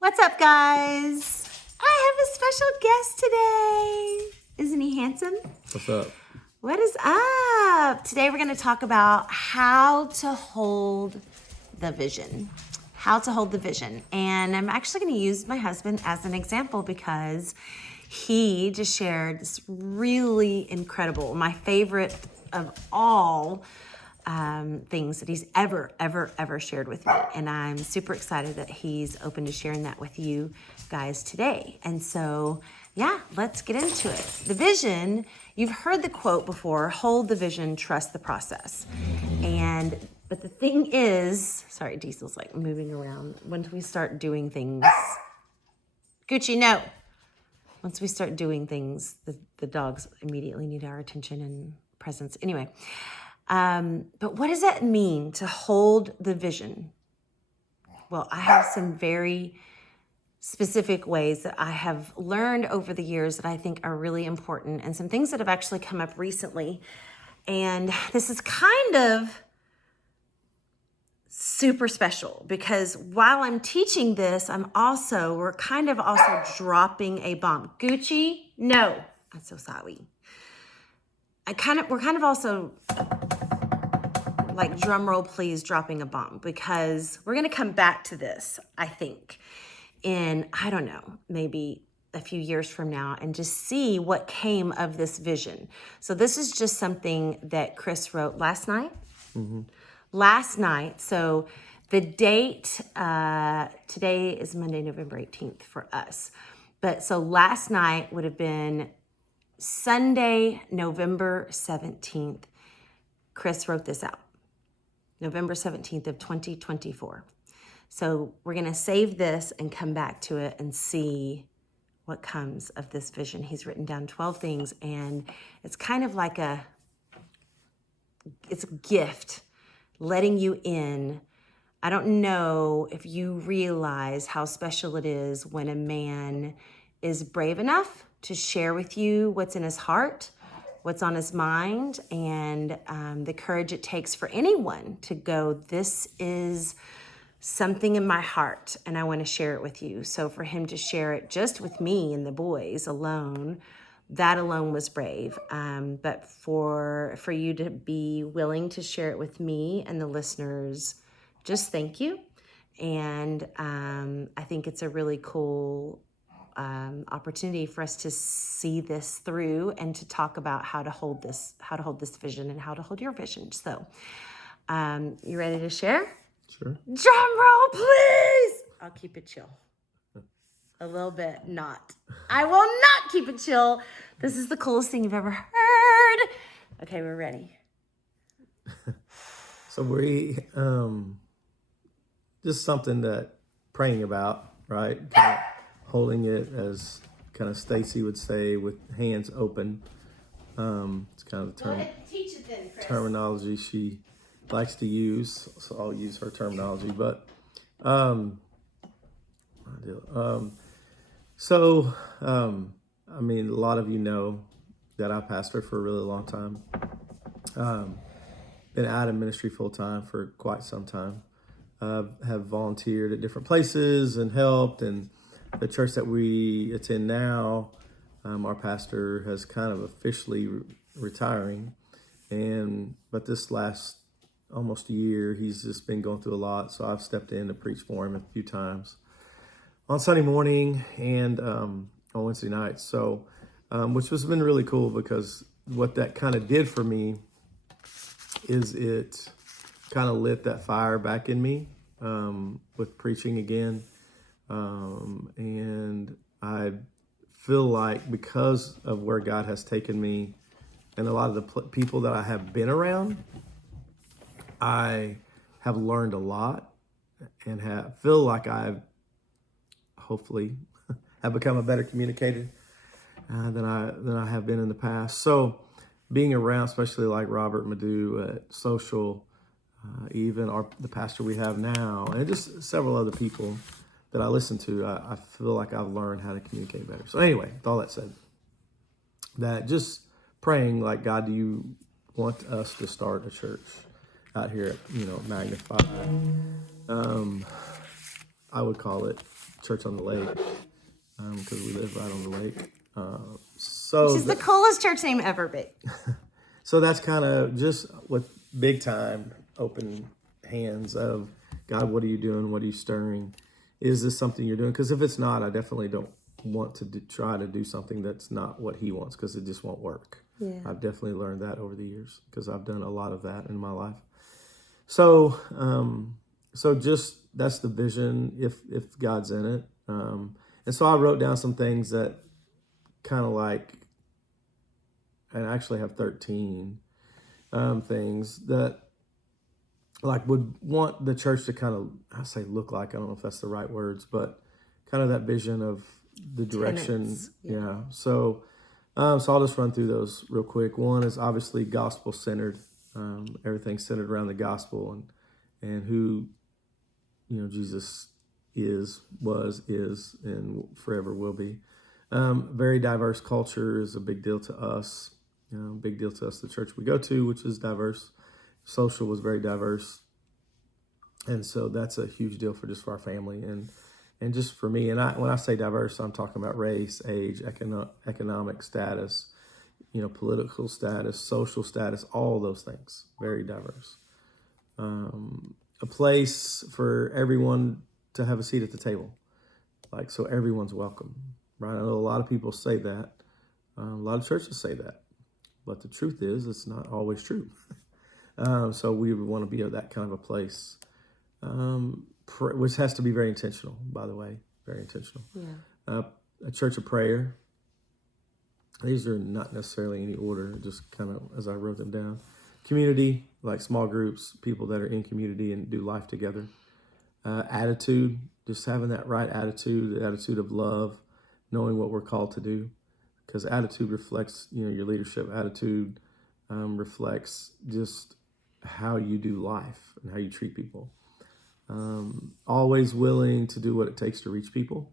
What's up, guys? I have a special guest today. Isn't he handsome? What's up? What is up? Today we're going to talk about how to hold the vision. How to hold the vision. And I'm actually going to use my husband as an example because he just shared this really incredible, my favorite of all things that he's ever shared with me. And I'm super excited that he's open to sharing that with you guys today. And so, yeah, let's get into it. The vision, you've heard the quote before, hold the vision, trust the process. But the thing is, sorry, Diesel's like moving around. Once we start doing things, Gucci, no. Once we start doing things, the dogs immediately need our attention and presence. Anyway, but what does that mean to hold the vision? Well, I have some very specific ways that I have learned over the years that I think are really important, and some things that have actually come up recently. And this is kind of super special because while I'm teaching this, we're kind of also dropping a bomb. Gucci, no. I'm so sorry. We're kind of also, like, drum roll please, dropping a bomb, because we're going to come back to this, I think, in, I don't know, maybe a few years from now, and just see what came of this vision. So this is just something that Chris wrote last night. Mm-hmm. Last night. So the date, today is Monday, November 18th for us. But so last night would have been Sunday, November 17th. Chris wrote this out. November 17th of 2024. So we're going to save this and come back to it and see what comes of this vision. He's written down 12 things, and it's kind of like it's a gift letting you in. I don't know if you realize how special it is when a man is brave enough to share with you what's in his heart, what's on his mind, and the courage it takes for anyone to go, this is something in my heart and I want to share it with you. So for him to share it just with me and the boys alone, that alone was brave. But for you to be willing to share it with me and the listeners, just thank you. And I think it's a really cool opportunity for us to see this through and to talk about how to hold this vision and how to hold your vision. So you ready to share? Sure. Drum roll, please. I'll keep it chill. A little bit not. I will not keep it chill. This is the coolest thing you've ever heard. Okay, we're ready. So we, just something that praying about, right? Kind of holding it, as kind of Stacey would say, with hands open. It's kind of the Teach it then, Chris. terminology she likes to use. So I'll use her terminology, but, I mean, a lot of you know that I pastored for a really long time. Been out of ministry full time for quite some time. Have volunteered at different places and helped. And the church that we attend now, our pastor has kind of officially retiring. But this last almost a year, he's just been going through a lot. So I've stepped in to preach for him a few times on Sunday morning and on Wednesday nights. So, which has been really cool, because what that kind of did for me is it kind of lit that fire back in me with preaching again. And I feel like because of where God has taken me and a lot of the people that I have been around, I have learned a lot and feel like I've hopefully have become a better communicator than I have been in the past. So being around, especially like Robert Madu at Social, even the pastor we have now, and just several other people that I listen to, I feel like I've learned how to communicate better. So anyway, with all that said, that just praying like, God, do you want us to start a church out here at, Magnify? I would call it church on the lake, because we live right on the lake. Which is the coolest church name ever, babe. So that's kind of just with big time open hands of God, what are you doing? What are you stirring? Is this something you're doing? Because if it's not, I definitely don't want to try to do something that's not what he wants, because it just won't work. Yeah. I've definitely learned that over the years, because I've done a lot of that in my life. So, so just that's the vision if God's in it. And so I wrote down some things that kind of like, and I actually have 13 things that like would want the church to kind of, I say look like, I don't know if that's the right words, but kind of that vision of the direction. Tenets, yeah. So I'll just run through those real quick. One is obviously gospel centered. Everything's centered around the gospel and who, Jesus was, and forever will be. Very diverse culture is a big deal to us. Big deal to us, the church we go to, which is diverse. Social was very diverse. And so that's a huge deal for our family and just for me. And when I say diverse, I'm talking about race, age, economic status, political status, social status, all those things. Very diverse. A place for everyone to have a seat at the table. Like, so everyone's welcome, right? I know a lot of people say that. A lot of churches say that. But the truth is, it's not always true. So we would want to be at that kind of a place, which has to be very intentional, by the way, very intentional. Yeah. A church of prayer. These are not necessarily any order, just kind of as I wrote them down. Community, like small groups, people that are in community and do life together. Attitude, just having that right attitude, the attitude of love, knowing what we're called to do. Because attitude reflects, your leadership. Attitude reflects just how you do life and how you treat people. Always willing to do what it takes to reach people.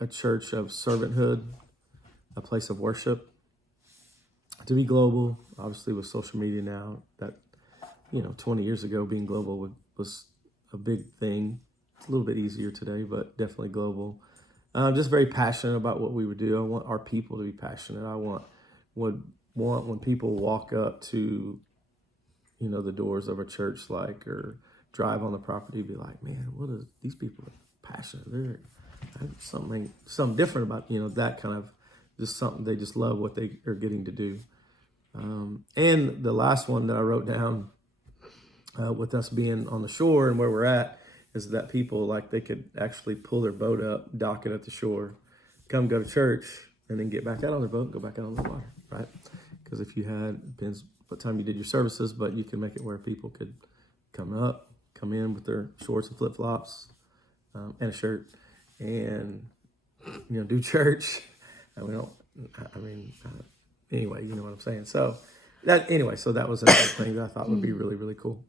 A church of servanthood, a place of worship. To be global, obviously with social media now, that 20 years ago being global was a big thing. It's a little bit easier today, but definitely global. Just very passionate about what we would do. I want our people to be passionate. I would want when people walk up to, the doors of a church, or drive on the property, be like, man, what is these people are passionate? They're something different about, that kind of just something. They just love what they are getting to do. And the last one that I wrote down with us being on the shore and where we're at, is that people, they could actually pull their boat up, dock it at the shore, come go to church, and then get back out on their boat and go back out on the water, right? Because if you depends what time you did your services, but you can make it where people could come in with their shorts and flip-flops and a shirt and, do church. And anyway, you know what I'm saying? So that was another thing that I thought would be really, really cool.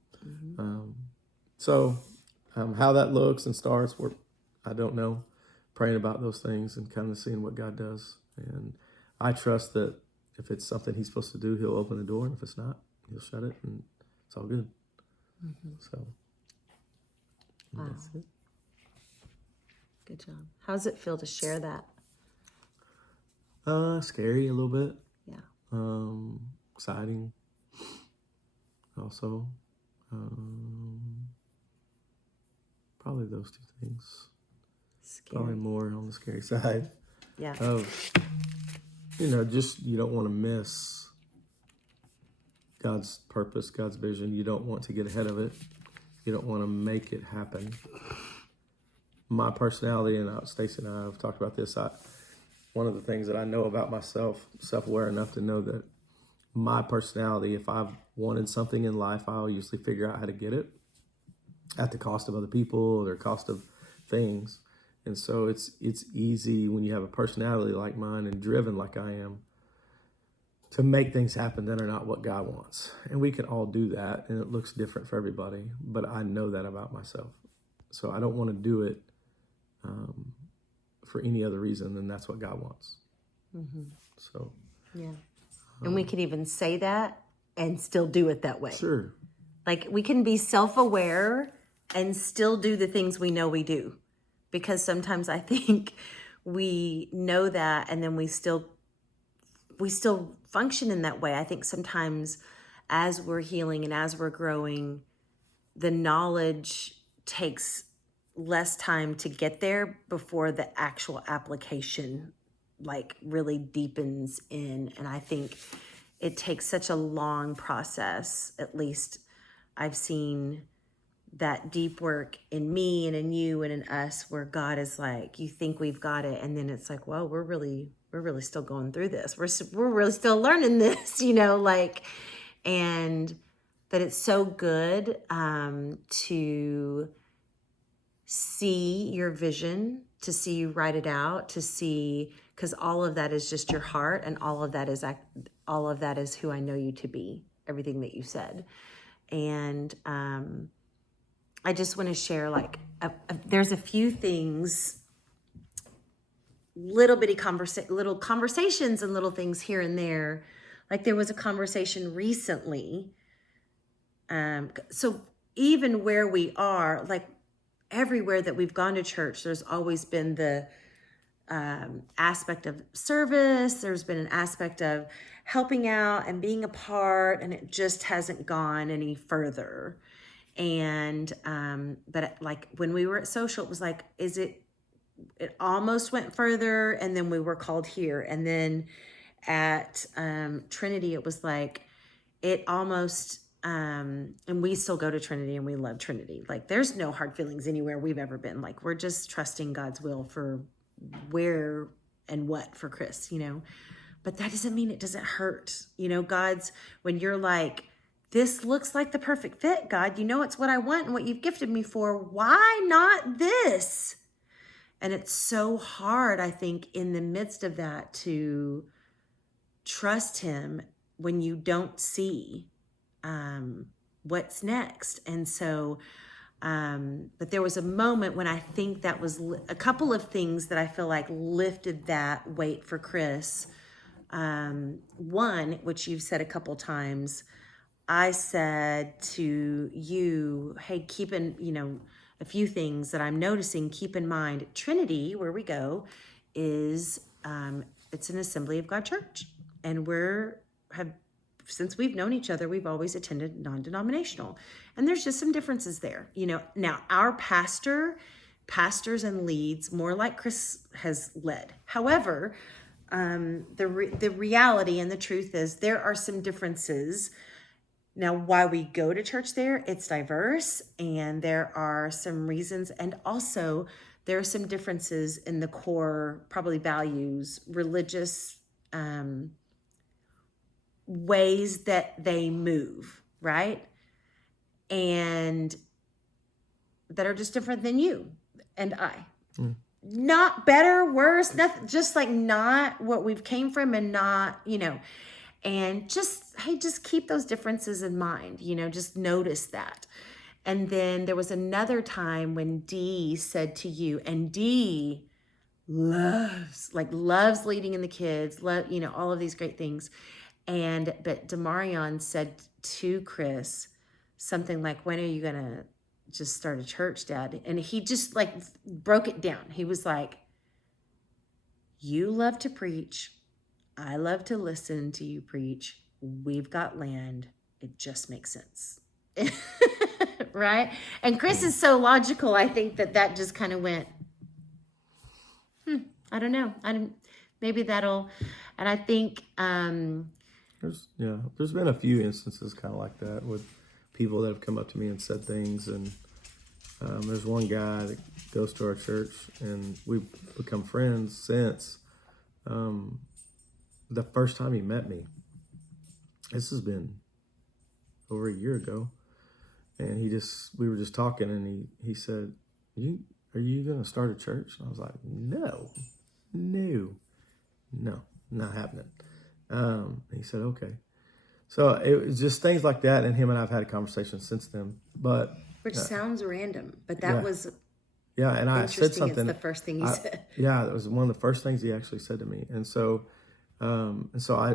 How that looks and starts, I don't know. Praying about those things and kind of seeing what God does. And I trust that if it's something he's supposed to do, he'll open the door. And if it's not, he'll shut it. And it's all good. So that's it. Good job. How does it feel to share that? Scary a little bit. Yeah. Exciting. Also. Probably those two things. Scary. Probably more on the scary side. Yeah. Of, just you don't want to miss God's purpose, God's vision. You don't want to get ahead of it. You don't want to make it happen. My personality, and Stacey and I have talked about this. One of the things that I know about myself, self-aware enough to know that my personality, if I've wanted something in life, I'll usually figure out how to get it at the cost of other people or cost of things. And so it's easy when you have a personality like mine and driven like I am to make things happen that are not what God wants. And we can all do that, and it looks different for everybody, but I know that about myself. So I don't want to do it for any other reason than that's what God wants. So yeah. And we could even say that and still do it that way. Sure. We can be self-aware and still do the things we know we do. because sometimes I think we know that and then we still function in that way. I think sometimes as we're healing and as we're growing, the knowledge takes less time to get there before the actual application like really deepens in. And I think it takes such a long process. At least I've seen that deep work in me and in you and in us, where God is like, you think we've got it, and then it's like, well, we're really still going through this. We're really still learning this, like, and that it's so good to see your vision, to see you write it out, to see, because all of that is just your heart, and all of that is who I know you to be, everything that you said. And I just want to share, like, there's a few things, little conversations and little things here and there. Like there was a conversation recently. So even where we are, like everywhere that we've gone to church, there's always been the aspect of service. There's been an aspect of helping out and being a part, and it just hasn't gone any further. And but like when we were at social, it was like, it almost went further, and then we were called here. And then at Trinity, it was like it almost and we still go to Trinity and we love Trinity. Like there's no hard feelings anywhere we've ever been. Like we're just trusting God's will for where and what for Chris, but that doesn't mean it doesn't hurt. When you're like, this looks like the perfect fit, God, it's what I want and what you've gifted me for. Why not this? And it's so hard, I think, in the midst of that to trust him when you don't see what's next. And so, but there was a moment when I think that was a couple of things that I feel like lifted that weight for Chris. One, which you've said a couple times, I said to you, hey, a few things that I'm noticing, keep in mind, Trinity, where we go, is it's an Assembly of God church. And since we've known each other, we've always attended non-denominational. And there's just some differences there. Now our pastors and leads, more like Chris has led. However, the reality and the truth is there are some differences. Now, why we go to church there, it's diverse, and there are some reasons. And also there are some differences in the core, probably values, religious ways that they move, right? And that are just different than you and I. Not better, worse, nothing, just like not what we've came from, and not, and just keep those differences in mind, just notice that. And then there was another time when Dee said to you, and Dee loves leading in the kids, all of these great things. But Demarion said to Chris something like, when are you going to just start a church, Dad? And he just like broke it down. He was like, you love to preach. I love to listen to you preach. We've got land. It just makes sense. Right? And Chris is so logical. I think that just kind of went, I don't know. Maybe that'll, and I think, there's been a few instances kind of like that with people that have come up to me and said things. And there's one guy that goes to our church, and we've become friends since the first time he met me. This has been over a year ago. And we were just talking, and he said, are you going to start a church? And I was like, no, not happening. He said, okay. So it was just things like that. And him and I've had a conversation since then, which sounds random, but that was and I said something. It's the first thing you said. Yeah. That was one of the first things he actually said to me. And so,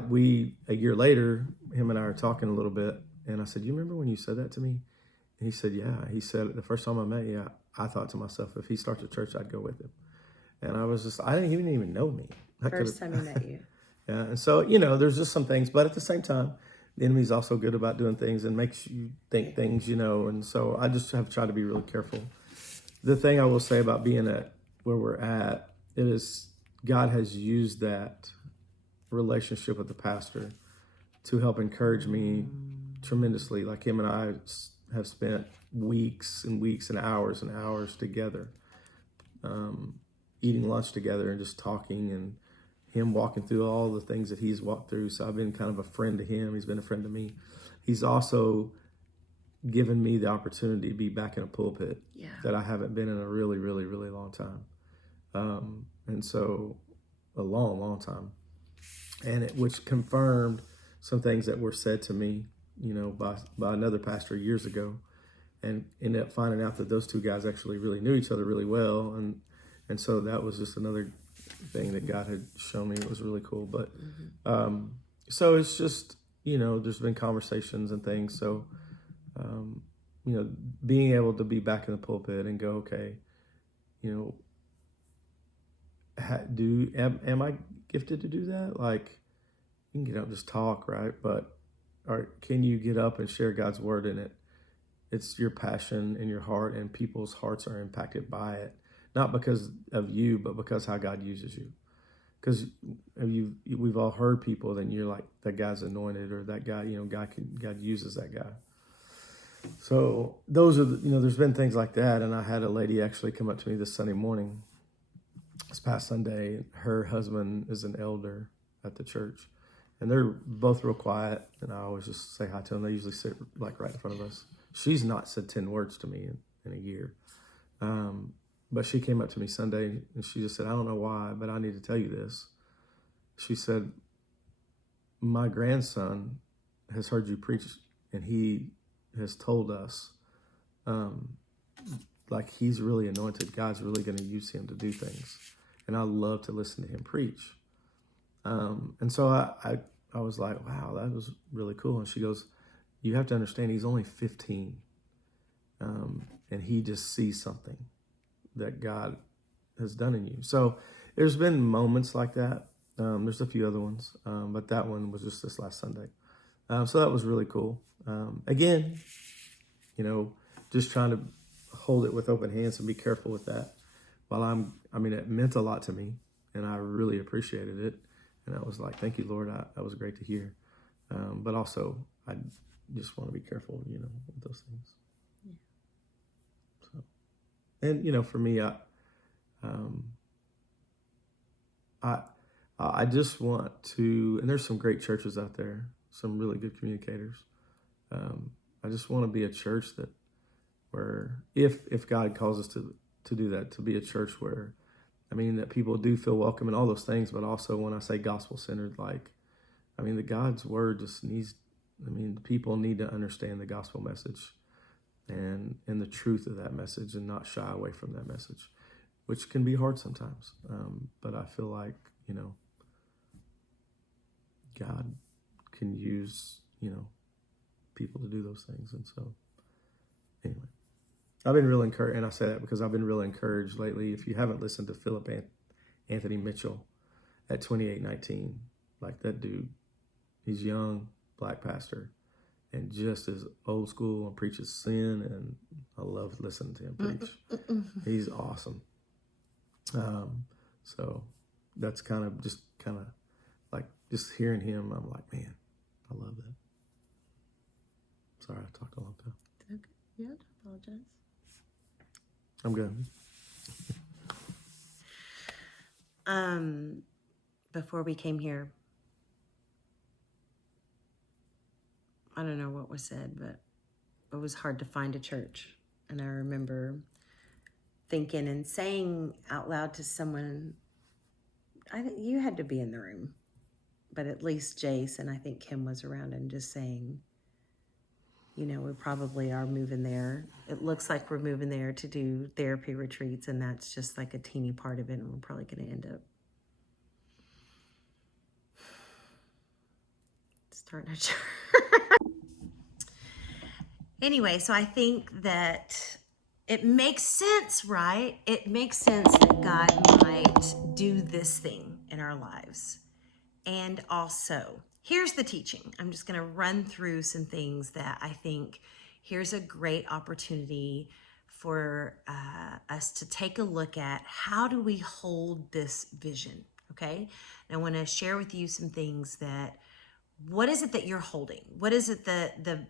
we, a year later, him and I are talking a little bit, and I said, you remember when you said that to me? And he said, yeah. He said, the first time I met you, I thought to myself, if he starts a church, I'd go with him. And I didn't even know me. First time he met you. Yeah. And so, there's just some things, but at the same time, the enemy's also good about doing things and makes you think things, and so I just have tried to be really careful. The thing I will say about being at where we're at, it is God has used that relationship with the pastor to help encourage me tremendously. Like him and I have spent weeks and weeks and hours together, eating lunch together and just talking, and him walking through all the things that he's walked through. So I've been kind of a friend to him. He's been a friend to me. He's also given me the opportunity to be back in a pulpit that I haven't been in a really, really, really long time. And so a long, long time. And which confirmed some things that were said to me, by another pastor years ago, and ended up finding out that those two guys actually really knew each other really well. And so that was just another thing that God had shown me. It was really cool. But so it's just, there's been conversations and things. So, being able to be back in the pulpit and go, okay, am I gifted to do that? Like, you can get up and just talk, right? But can you get up and share God's word in it? It's your passion in your heart, and people's hearts are impacted by it. Not because of you, but because how God uses you. Because we've all heard people, then you're like, that guy's anointed, or that guy, God uses that guy. So those are, there's been things like that. And I had a lady actually come up to me this Sunday morning, this past Sunday. Her husband is an elder at the church, and they're both real quiet. And I always just say hi to them. They usually sit like right in front of us. She's not said 10 words to me in a year. But she came up to me Sunday and she just said, I don't know why, but I need to tell you this. She said, my grandson has heard you preach, and he has told us, like, he's really anointed. God's really going to use him to do things. And I love to listen to him preach. And so I was like, wow, that was really cool. And she goes, you have to understand, he's only 15. And he just sees something that God has done in you. So there's been moments like that. There's a few other ones, but that one was just this last Sunday. So that was really cool. Again, just trying to hold it with open hands and be careful with that. While it meant a lot to me, and I really appreciated it. And I was like, thank you, Lord. That was great to hear. But also, I just want to be careful, with those things. Yeah. So, and for me, I just want to, and there's some great churches out there, some really good communicators. I just want to be a church where if God calls us to do that, to be a church where, that people do feel welcome and all those things, but also when I say gospel-centered, the God's word just needs, people need to understand the gospel message and the truth of that message, and not shy away from that message, which can be hard sometimes. But I feel like, God can use, people to do those things. And so anyway, I've been really encouraged, and I say that because I've been really encouraged lately. If you haven't listened to Philip Anthony Mitchell at 2819, like that dude, he's young, black pastor, and just as old school and preaches sin, and I love listening to him preach. He's awesome. So that's kind of like just hearing him, I'm like, man, I love that. Sorry, I talked a long time. Okay. Yeah, don't apologize. I'm good. Before we came here, I don't know what was said, but it was hard to find a church. And I remember thinking and saying out loud to someone, you had to be in the room, but at least Jace and I think Kim was around, and just saying, we probably are moving there. It looks like we're moving there to do therapy retreats, and that's just like a teeny part of it, and we're probably going to end up starting a church. Anyway, so I think that it makes sense, right? It makes sense that God might do this thing in our lives. And also, here's the teaching. I'm just going to run through some things that I think here's a great opportunity for us to take a look at. How do we hold this vision? Okay. And I want to share with you some things that, what is it that you're holding? What is it the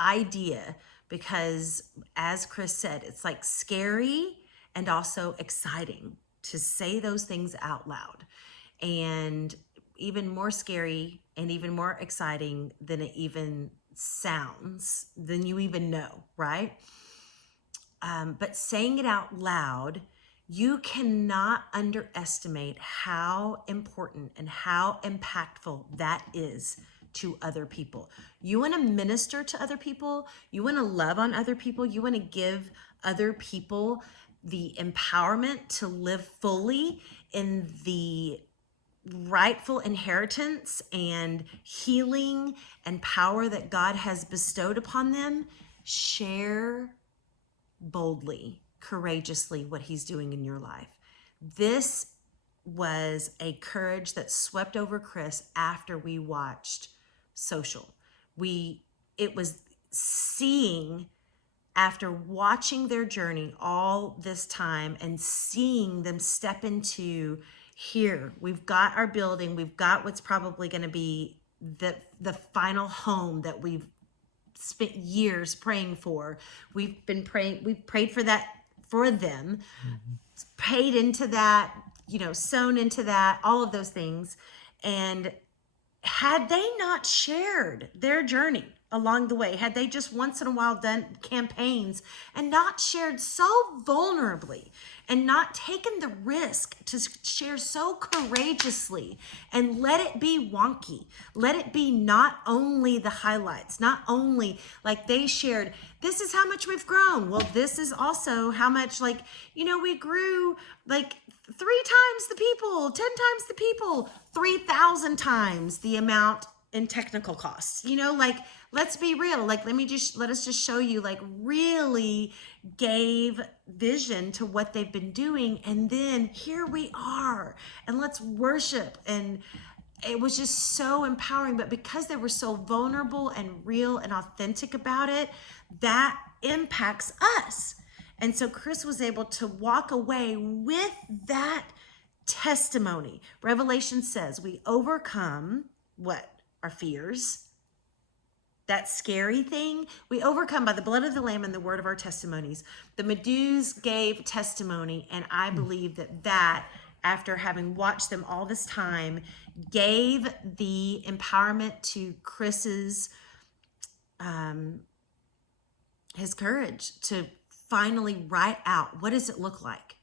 idea? Because as Chris said, it's like scary and also exciting to say those things out loud. And even more scary and even more exciting than it even sounds, than you even know, right? But saying it out loud, you cannot underestimate how important and how impactful that is to other people. You want to minister to other people, you want to love on other people, you want to give other people the empowerment to live fully in the rightful inheritance and healing and power that God has bestowed upon them. Share boldly, courageously what he's doing in your life. This was a courage that swept over Chris after we watched Social. It was seeing, after watching their journey all this time and seeing them step into, here we've got our building, we've got what's probably going to be the final home that we've spent years praying for. We've prayed for that for them, paid into that, sown into that, all of those things. And had they not shared their journey along the way, had they just once in a while done campaigns and not shared so vulnerably and not taken the risk to share so courageously and let it be wonky, let it be not only the highlights, not only like they shared, this is how much we've grown. Well, this is also how much, we grew like 3 times the people, 10 times the people, 3,000 times the amount in technical costs. Let's be real. Let us just show you, really gave vision to what they've been doing. And then here we are, and let's worship. And it was just so empowering. But because they were so vulnerable and real and authentic about it, that impacts us. And so Chris was able to walk away with that testimony. Revelation says we overcome what? Our fears. That scary thing. We overcome by the blood of the Lamb and the word of our testimonies. The Medus gave testimony, and I believe that after having watched them all this time, gave the empowerment to Chris's his courage to finally write out, what does it look like?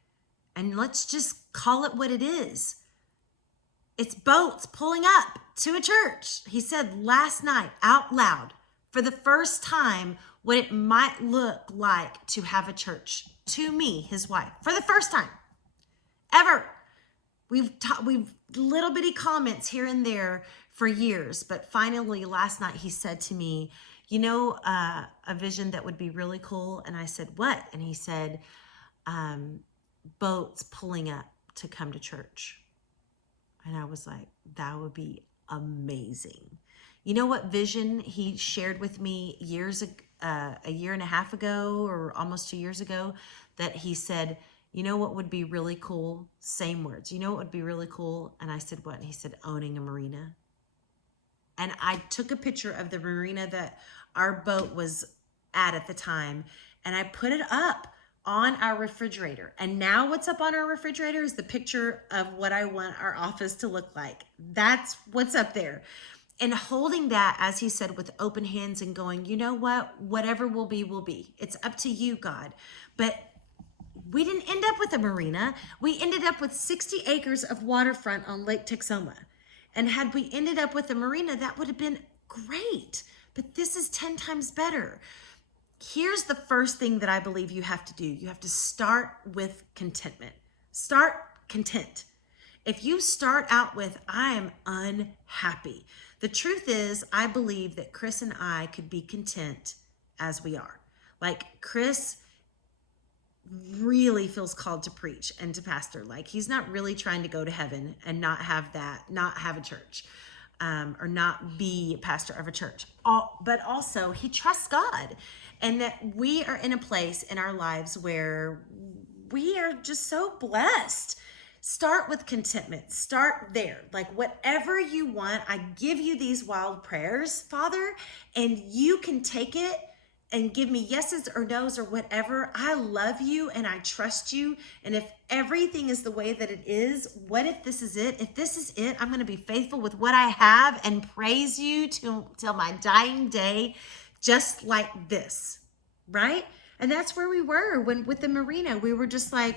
And let's just call it what it is. It's boats pulling up to a church. He said last night out loud, for the first time, what it might look like to have a church. To me, his wife, for the first time ever. We've little bitty comments here and there for years, but finally last night he said to me, a vision that would be really cool. And I said, what? And he said, boats pulling up to come to church. And I was like, that would be amazing. You know what vision he shared with me a year and a half ago, or almost 2 years ago, that he said, you know what would be really cool? Same words. You know what would be really cool? And I said, what? And he said, owning a marina. And I took a picture of the marina that our boat was at the time, and I put it up on our refrigerator. And now what's up on our refrigerator is the picture of what I want our office to look like. That's what's up there. And holding that, as he said, with open hands and going, you know what? Whatever will be, will be. It's up to you, God. But we didn't end up with a marina. We ended up with 60 acres of waterfront on Lake Texoma. And had we ended up with a marina, that would have been great. But this is 10 times better. Here's the first thing that I believe you have to do. You have to start with contentment. Start content. If you start out with, I am unhappy. The truth is, I believe that Chris and I could be content as we are. Like Chris really feels called to preach and to pastor. Like he's not really trying to go to heaven and not have a church, or not be a pastor of a church. But also he trusts God, and that we are in a place in our lives where we are just so blessed. Start with contentment. Start there. Like whatever you want, I give you these wild prayers, Father, and you can take it and give me yeses or nos or whatever. I love you and I trust you. And if everything is the way that it is, what if this is it? If this is it, I'm going to be faithful with what I have and praise you till my dying day, just like this, right? And that's where we were when with the marina. We were just like,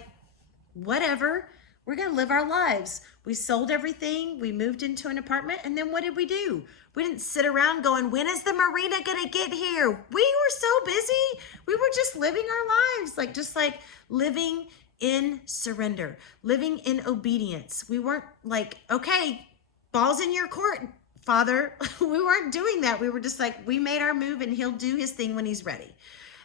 whatever, we're going to live our lives. We sold everything. We moved into an apartment. And then what did we do? We didn't sit around going, when is the marina going to get here? We were so busy. We were just living our lives, just like living in surrender, living in obedience. We weren't like, okay, ball's in your court, Father. We weren't doing that. We were just like, we made our move and he'll do his thing when he's ready.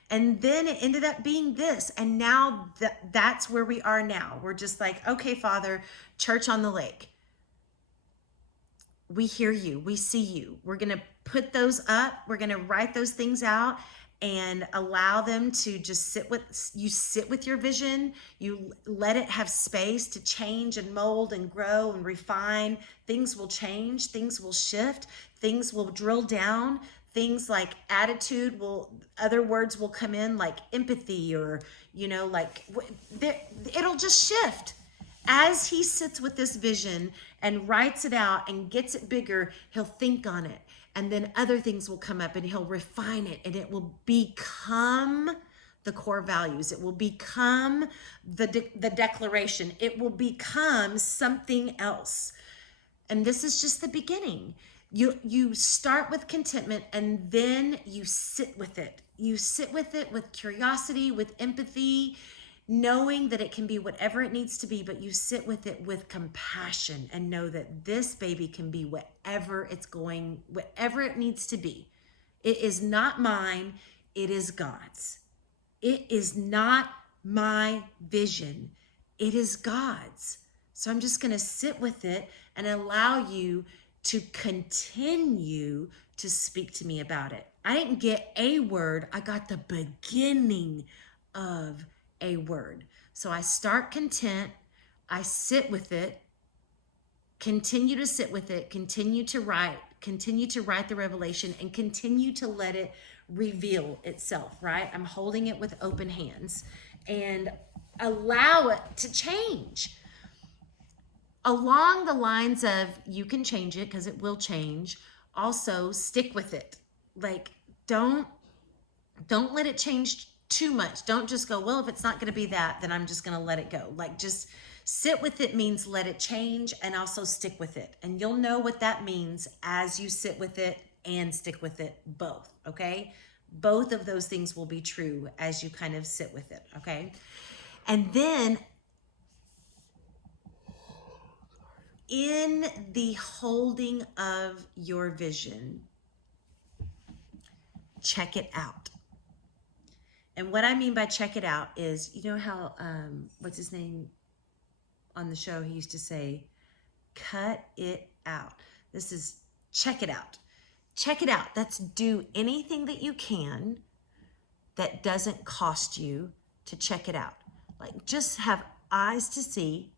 And then it ended up being this. And now that's where we are now. We're just like, okay, Father, church on the lake. We hear you. We see you. We're going to put those up. We're going to write those things out and allow them to just sit with your vision. You let it have space to change and mold and grow and refine. Things will change. Things will shift. Things will drill down. Things like attitude other words will come in, like empathy, or, it'll just shift. As he sits with this vision and writes it out and gets it bigger, he'll think on it. And then other things will come up and he'll refine it, and it will become the core values. It will become the declaration. It will become something else. And this is just the beginning. You start with contentment, and then you sit with it. You sit with it with curiosity, with empathy, knowing that it can be whatever it needs to be, but you sit with it with compassion and know that this baby can be whatever it needs to be. It is not mine, it is God's. It is not my vision, it is God's. So I'm just going to sit with it and allow you to continue to speak to me about it. I didn't get a word, I got the beginning of a word. So I start content, I sit with it, continue to sit with it, continue to write the revelation, and continue to let it reveal itself, right? I'm holding it with open hands and allow it to change. Along the lines of, you can change it because it will change. Also, stick with it. Like, don't let it change too much. Don't just go, well, if it's not going to be that, then I'm just going to let it go. Like, just sit with it means let it change, and also stick with it. And you'll know what that means as you sit with it and stick with it both, okay? Both of those things will be true as you kind of sit with it, okay? And then in the holding of your vision, check it out. And what I mean by check it out is, you know how, what's his name on the show? He used to say, cut it out. This is check it out. Check it out. That's do anything that you can that doesn't cost you to check it out. Like, just have eyes to see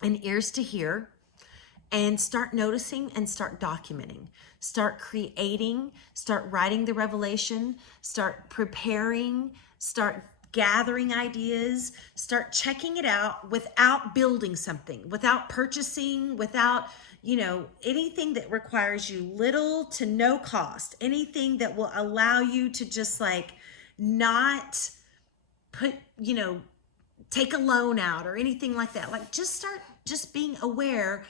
and ears to hear, and start noticing and start documenting. Start creating, start writing the revelation, start preparing, start gathering ideas, start checking it out without building something, without purchasing, without, anything that requires you little to no cost, anything that will allow you to just not put, take a loan out or anything like that. Like, just start just being aware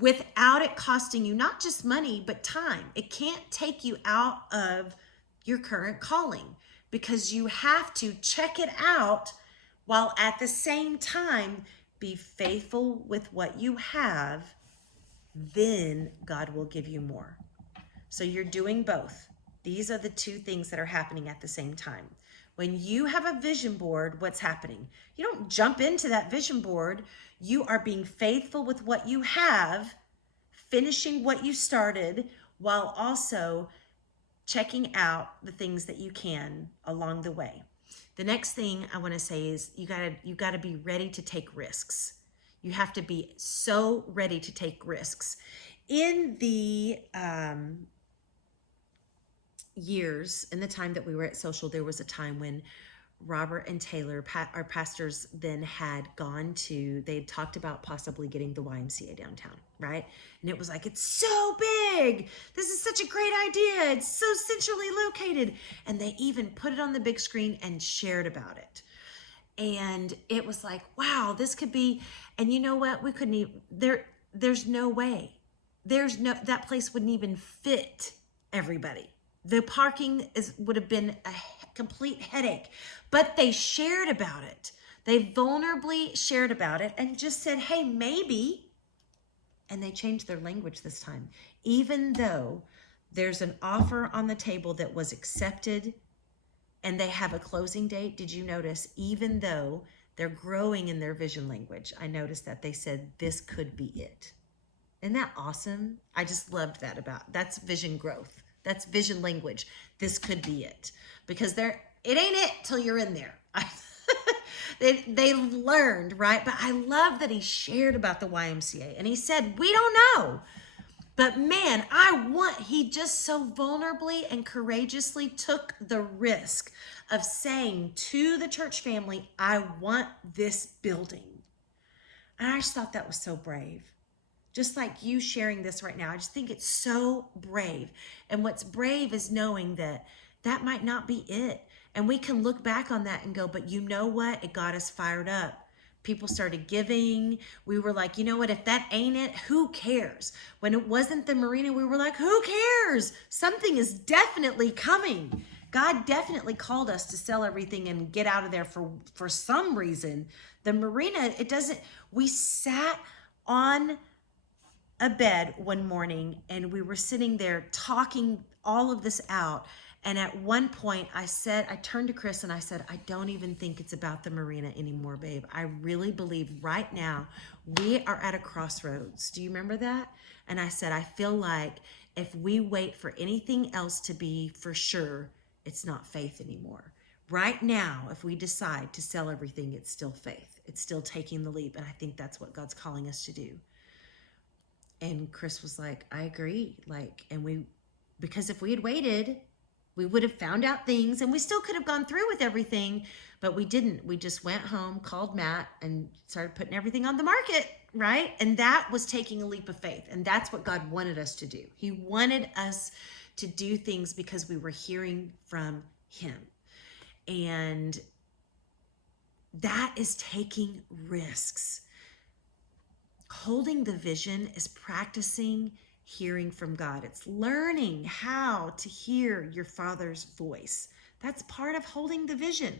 without it costing you not just money, but time. It can't take you out of your current calling, because you have to check it out while at the same time be faithful with what you have. Then God will give you more. So you're doing both. These are the two things that are happening at the same time. When you have a vision board, what's happening? You don't jump into that vision board. You are being faithful with what you have, finishing what you started, while also checking out the things that you can along the way. The next thing I want to say is you got to be ready to take risks. You have to be so ready to take risks. In the years, in the time that we were at Social, there was a time when Robert and Taylor, our pastors, then had they had talked about possibly getting the YMCA downtown, right? And it was like, it's so big. This is such a great idea. It's so centrally located. And they even put it on the big screen and shared about it. And it was like, wow, this could be, and you know what? We couldn't even, there's no way. That place wouldn't even fit everybody. The parking would have been a complete headache, but they shared about it. They vulnerably shared about it and just said, hey, maybe. And they changed their language this time. Even though there's an offer on the table that was accepted and they have a closing date, did you notice, even though they're growing in their vision language, I noticed that they said, this could be it. Isn't that awesome? I just loved that's vision growth. That's vision language. This could be it. Because it ain't it till you're in there. They learned, right? But I love that he shared about the YMCA. And he said, we don't know. But man, he just so vulnerably and courageously took the risk of saying to the church family, I want this building. And I just thought that was so brave. Just like you sharing this right now, I just think it's so brave. And what's brave is knowing that might not be it. And we can look back on that and go, but you know what? It got us fired up. People started giving. We were like, you know what? If that ain't it, who cares? When it wasn't the marina, we were like, who cares? Something is definitely coming. God definitely called us to sell everything and get out of there for some reason. The marina, we sat on a bed one morning and we were sitting there talking all of this out. And at one point I turned to Chris and I said, I don't even think it's about the marina anymore, babe. I really believe right now we are at a crossroads. Do you remember that? And I said, I feel like if we wait for anything else to be for sure, it's not faith anymore. Right now, if we decide to sell everything, it's still faith. It's still taking the leap. And I think that's what God's calling us to do. And Chris was like, I agree. Because if we had waited, we would have found out things and we still could have gone through with everything, but we didn't. We just went home, called Matt, and started putting everything on the market, right? And that was taking a leap of faith. And that's what God wanted us to do. He wanted us to do things because we were hearing from him. And that is taking risks. Holding the vision is practicing hearing from God. It's learning how to hear your Father's voice. That's part of holding the vision.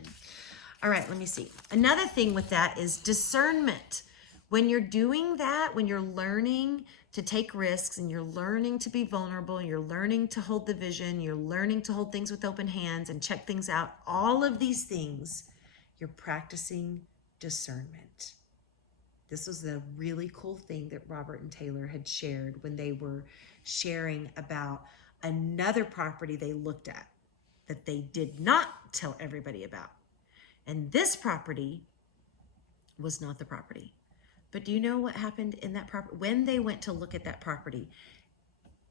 All right, let me see. Another thing with that is discernment. When you're doing that, when you're learning to take risks and you're learning to be vulnerable, and you're learning to hold the vision, you're learning to hold things with open hands and check things out, all of these things, you're practicing discernment. This was a really cool thing that Robert and Taylor had shared when they were sharing about another property they looked at that they did not tell everybody about. And this property was not the property. But do you know what happened in that property? When they went to look at that property,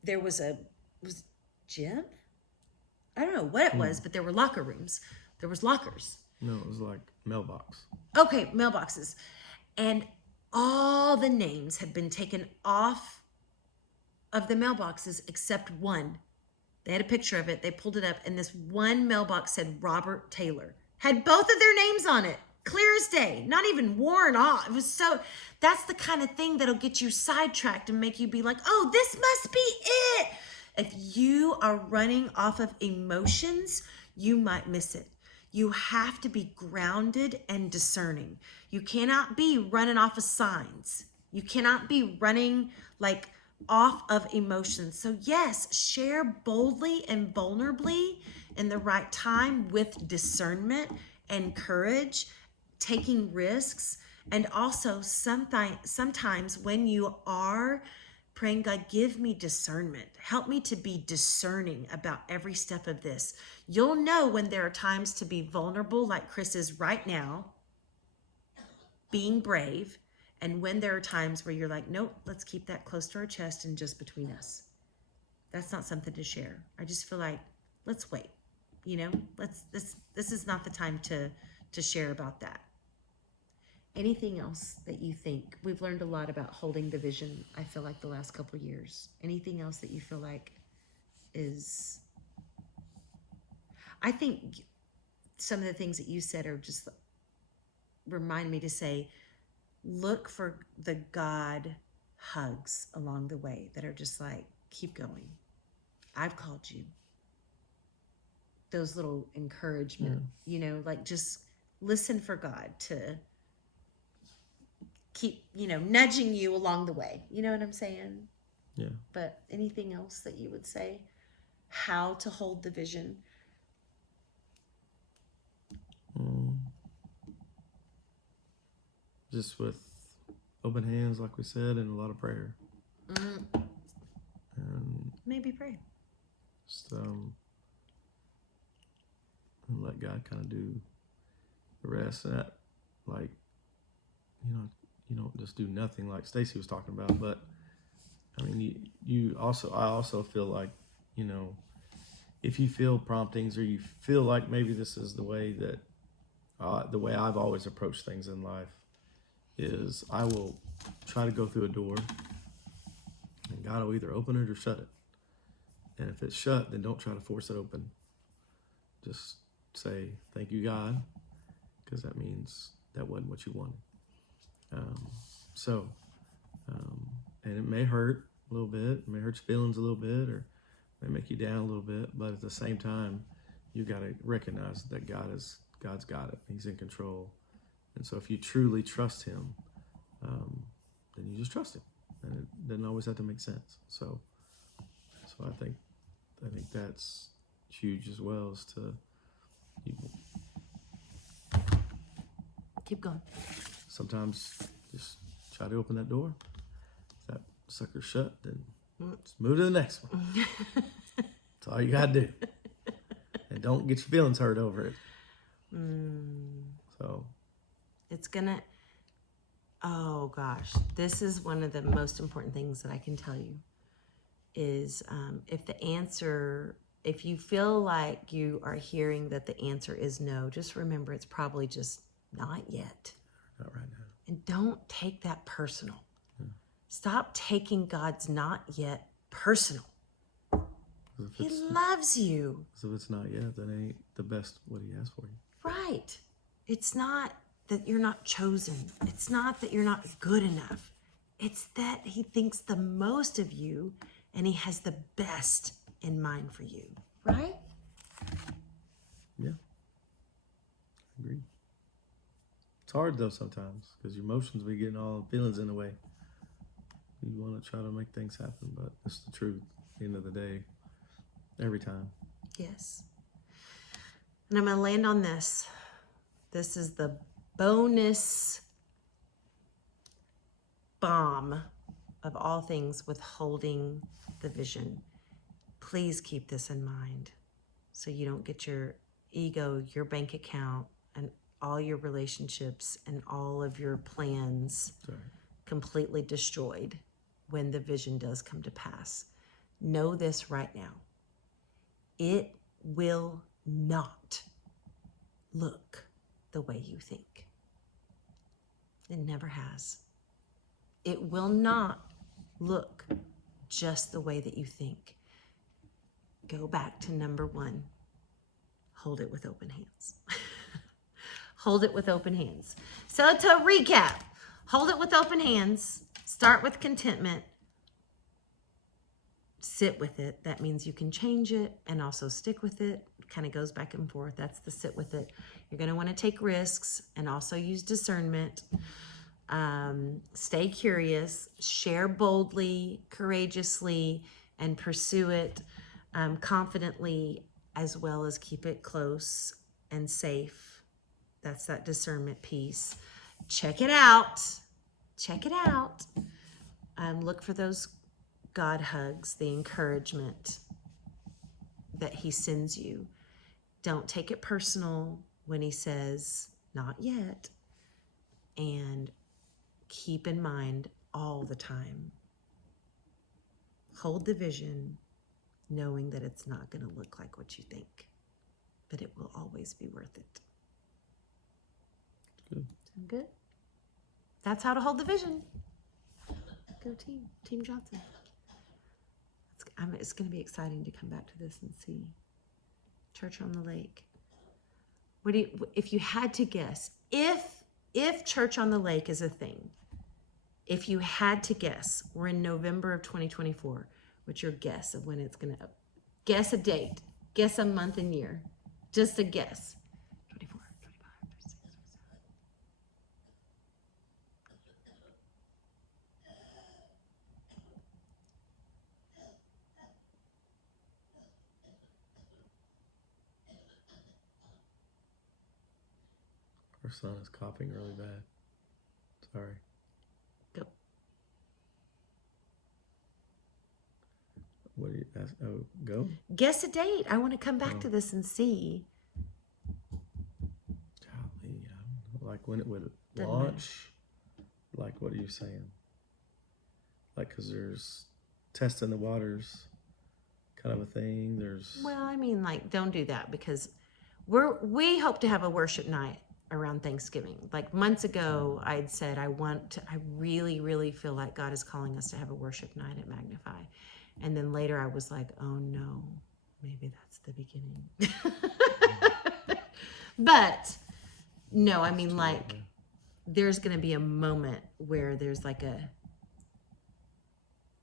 there was gym? I don't know what it was, but there were locker rooms. There was lockers. No, it was like mailbox. Okay, mailboxes. And all the names had been taken off of the mailboxes except one. They had a picture of it. They pulled it up, and this one mailbox said Robert Taylor. Had both of their names on it. Clear as day. Not even worn off. It was that's the kind of thing that'll get you sidetracked and make you be like, oh, this must be it. If you are running off of emotions, you might miss it. You have to be grounded and discerning. You cannot be running off of signs. You cannot be running off of emotions. So yes, share boldly and vulnerably in the right time with discernment and courage, taking risks. And also sometimes when you are praying, God, give me discernment. Help me to be discerning about every step of this. You'll know when there are times to be vulnerable, like Chris is right now, being brave, and when there are times where you're like, nope, let's keep that close to our chest and just between us. That's not something to share. I just feel like, let's wait. This is not the time to share about that. Anything else that you think? We've learned a lot about holding the vision, I feel like, the last couple of years. Anything else that you feel like is... I think some of the things that you said are just remind me to say, look for the God hugs along the way that are just like, keep going. I've called you. Those little encouragement, like just listen for God to keep, nudging you along the way. You know what I'm saying? Yeah. But anything else that you would say? How to hold the vision? Just with open hands, like we said, and a lot of prayer. And maybe pray. Just and let God kind of do the rest. And that, like, you don't just do nothing like Stacey was talking about. But I mean, I also feel like, if you feel promptings or you feel like maybe this is the way I've always approached things in life, is I will try to go through a door, and God will either open it or shut it. And if it's shut, then don't try to force it open. Just say, thank you, God, because that means that wasn't what you wanted. And it may hurt a little bit, it may hurt your feelings a little bit, or it may make you down a little bit, but at the same time, you got to recognize that God's got it. He's in control. And so if you truly trust him, then you just trust him. And it doesn't always have to make sense. So I think that's huge as well, as to keep going. Sometimes just try to open that door. If that sucker's shut, then just move to the next one. That's all you gotta do. And don't get your feelings hurt over it. So it's gonna, oh gosh, this is one of the most important things that I can tell you is if you feel like you are hearing that the answer is no, just remember it's probably just not yet. not right now. And don't take that personal. Stop taking God's not yet personal. He loves you. So if it's not yet, that ain't the best what he has for you. Right. It's not that you're not chosen. It's not that you're not good enough. It's that he thinks the most of you and he has the best in mind for you. Right? Yeah. I agree. It's hard though sometimes because your emotions be getting all feelings in the way. You want to try to make things happen, but it's the truth at the end of the day, every time. Yes. And I'm going to land on this. This is the bonus bomb of all things with holding the vision. Please keep this in mind so you don't get your ego, your bank account, and all your relationships and all of your plans completely destroyed when the vision does come to pass. Know this right now. It will not look the way you think. It never has. It will not look just the way that you think. Go back to number one. Hold it with open hands. Hold it with open hands. So to recap, hold it with open hands. Start with contentment. Sit with it. That means you can change it and also stick with it. It kind of goes back and forth. That's the sit with it. You're going to want to take risks and also use discernment. Stay curious, share boldly, courageously, and pursue it confidently as well as keep it close and safe. That's that discernment piece. Check it out. Check it out. Look for those God hugs, the encouragement that he sends you. Don't take it personal when he says, not yet. And keep in mind all the time, hold the vision, knowing that it's not going to look like what you think, but it will always be worth it. Good. Sound good? That's how to hold the vision. Go team. Team Johnson. It's going to be exciting to come back to this and see Church on the Lake. If you had to guess, if Church on the Lake is a thing, if you had to guess, we're in November of 2024, what's your guess of when it's going to, guess a date, guess a month and year, just a guess. 24, 25, 26, 27. Our son is coughing really bad. Sorry. Go. What do you ask? Oh, go? Guess a date. I want to come back to this and see. Golly, I don't know. Like when it would Doesn't launch? Like, what are you saying? Like, because there's testing the waters kind of a thing. There's... Well, I mean, like, don't do that because we hope to have a worship night around Thanksgiving. Like months ago, I'd said, I really, really feel like God is calling us to have a worship night at Magnify. And then later I was like, oh no, maybe that's the beginning. But no, I mean, like, there's going to be a moment where there's like a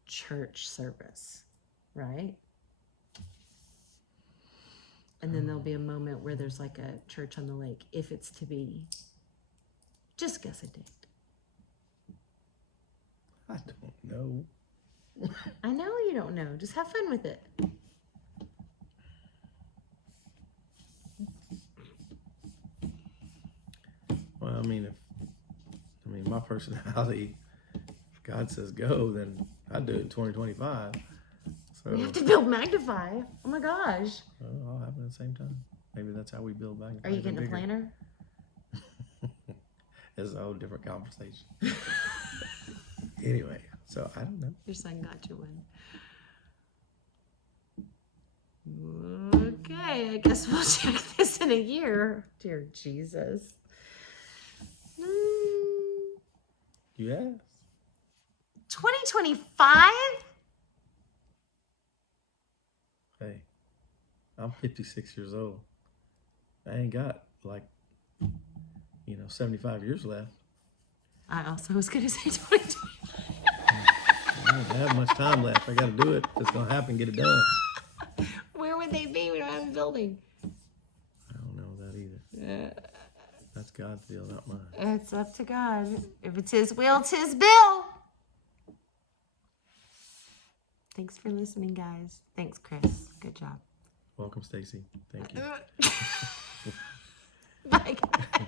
church service, right? And then there'll be a moment where there's like a church on the lake, if it's to be. Just guess a date. I don't know. I know you don't know. Just have fun with it. Well, I mean, my personality, if God says go, then I'd do it in 2025. So We have to build Magnify. Oh my gosh. I'll have it at the same time. Maybe that's how we build Magnify. Are you getting a planner? It's a whole different conversation. Anyway, so I don't know. Your son got you one. Okay, I guess we'll check this in a year. Dear Jesus. Yes. 2025? Hey, I'm 56 years old. I ain't got 75 years left. I also was going to say 2025. I don't have much time left. I got to do it. If it's going to happen, get it done. Where would they be? We don't have a building. I don't know that either. That's God's deal, not mine. It's up to God. If it's his will, it's his bill. Thanks for listening, guys. Thanks, Chris. Good job. Welcome, Stacey. Thank you. Bye, guys.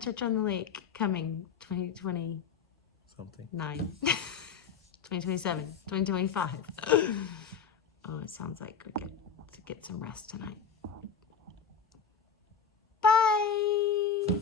Church on the Lake coming 2029. Something. 2027. 2025. Oh, it sounds like we get to get some rest tonight. Bye.